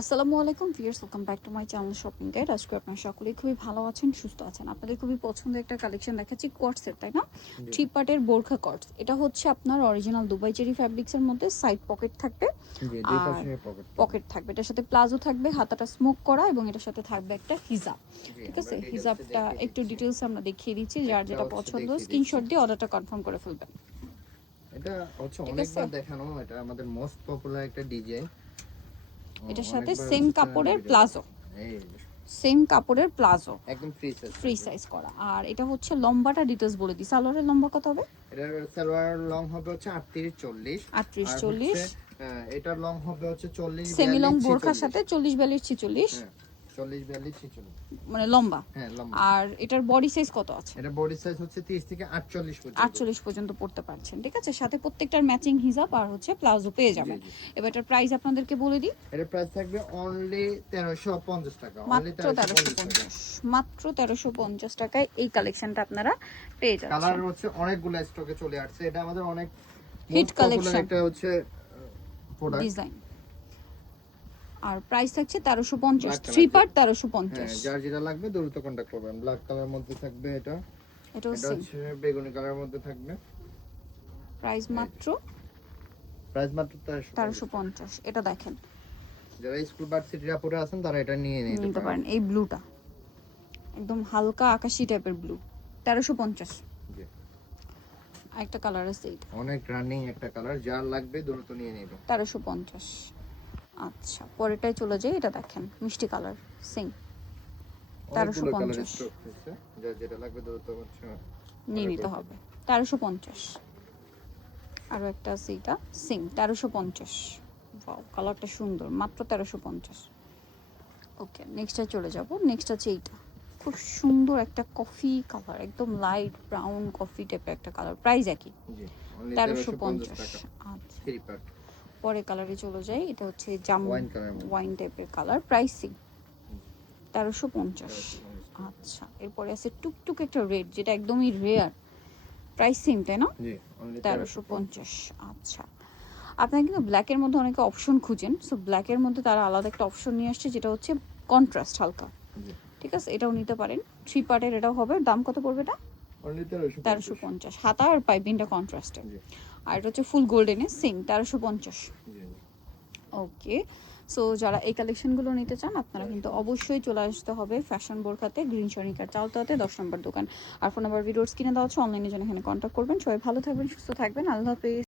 আসসালামু আলাইকুম viewers, welcome back to my channel shopping guide. আজকে আপনারা সকলেই খুবই ভালো আছেন, সুস্থ আছেন। আপনাদের খুবই পছন্দের একটা কালেকশন দেখাচ্ছি কোয়ার্টসের, তাই না? থ্রি পার্টের বোরখা কটস। এটা হচ্ছে আপনার অরিজিনাল দুবাই চেরি ফ্যাব্রিক্সের মধ্যে সাইড পকেট থাকবে, দুই আর পাশে পকেট থাকবে। এটার সাথে প্লাজো থাকবে, হাতাটা স্মোক করা, এবং এটার সাথে থাকবে একটা হিজাব। ঠিক আছে, হিজাবটা একটু ডিটেলস আমরা দেখিয়ে দিচ্ছি। যার যেটা পছন্দ স্ক্রিনশট দিয়ে অর্ডারটা কনফার্ম করে ফেলবেন। এটা হচ্ছে অনেকবার দেখানো, এটা আমাদের মোস্ট পপুলার একটা ডিজাইন। এটার সাথে সেম কাপড়ের প্লাজো, একদম ফ্রি সাইজ করা। আর এটা হচ্ছে লম্বাটা ডিটেইলস বলে দিই। সালোয়ারের লম্বা কত হবে? এটার সালোয়ার লং হবে হচ্ছে 38 40, 38 40। এটার লং হবে হচ্ছে 40 সেমি লং 42 বোরখার সাথে 40 42 46, 40 42 46 মানে লম্বা। হ্যাঁ লম্বা। আর এটার বডি সাইজ কত আছে? এটা বডি সাইজ হচ্ছে 30 থেকে 48 পর্যন্ত, 48 পর্যন্ত পড়তে পারছেন। ঠিক আছে, সাথে প্রত্যেকটার ম্যাচিং হিজাব আর হচ্ছে প্লাজো পেয়ে যাবেন। এবার এটার প্রাইস আপনাদেরকে বলে দিই। এটার প্রাইস থাকবে অনলি 1350 টাকা, মাত্র 1350, মাত্র 1350 টাকায় এই কালেকশনটা আপনারা পেয়ে যাচ্ছেন। কালার হচ্ছে অনেকগুলো স্টকে চলে আসছে, এটা আমাদের অনেক হিট কালেকশন, এটা হচ্ছে প্রোডাক্ট ডিজাইন। আর প্রাইস থাকছে 1350, থ্রি পার্ট 1350। যার যেটা লাগবে দ্রুত কন্টাক্ট করবেন। ব্ল্যাক কালার মধ্যে থাকবে এটা, এটা হচ্ছে বেগুনি কালার মধ্যে থাকবে। প্রাইস মাত্র 1350। এটা দেখেন, যারা স্কুল ভার্সিটিরা পড়ে আছেন তারা এটা নিয়ে নিতে পারেন। এই ব্লুটা একদম হালকা আকাশি টাইপের ব্লু, 1350। আরেকটা কালার আছে, এটা অনেক রানিং একটা কালার, যার লাগবে দ্রুত নিয়ে নেবেন। 1350। আচ্ছা, পরেরটাই চলে যাই। এটা দেখেন মিষ্টি কালার, সেম 1350। যার যেটা লাগবে দ্রুত নিয়ে নিতে হবে। 1350। আরো একটা আছে, এটা সেম 1350। ওয়াও, কালারটা সুন্দর, মাত্র 1350। ওকে, নেক্সটে চলে যাব। নেক্সট আছে এইটা, খুব সুন্দর একটা কফি কালার, একদম লাইট ব্রাউন কফি টাইপের একটা কালার। প্রাইস একই, 1350। আচ্ছা, পরে কালারে চলে যাই। এটা হচ্ছে জাম ওয়াইন টাইপের কালার, প্রাইস সেম 1350। আচ্ছা, এরপরে আছে টুকটুক একটা রেড, যেটা একদমই রেয়ার, প্রাইস সেম, তাই না? 1350। আচ্ছা, আপনারা কিন্তু ব্ল্যাকের মধ্যে অনেকে অপশন খুঁজেন, সো ব্ল্যাকের মধ্যে তারা আলাদা একটা অপশন নিয়ে আসছে, যেটা হচ্ছে কন্ট্রাস্ট হালকা। ঠিক আছে, এটাও নিতে পারেন। থ্রি পার্টের এটাও হবে। দাম কত পড়বে এটা? 1350। হাতা আর পাইপিংটা কন্ট্রাস্টের। আর এটা হচ্ছে ফুল গোল্ডেনে, সেম 1350। ওকে, সো যারা এই কালেকশনগুলো নিতে চান আপনারা কিন্তু অবশ্যই চলে আসতে হবে ফ্যাশন বোরখাতে, গ্রিন সনিকার চালতাতে 10 নম্বর দোকান। আর ফোন নাম্বার ভিডিওস কিনে দেওয়া হচ্ছে, অনলাইনে জন্য এখানে কন্ট্যাক্ট করবেন। সবাই ভালো থাকবেন, সুস্থ থাকবেন, আল্লাহ হাফেজ।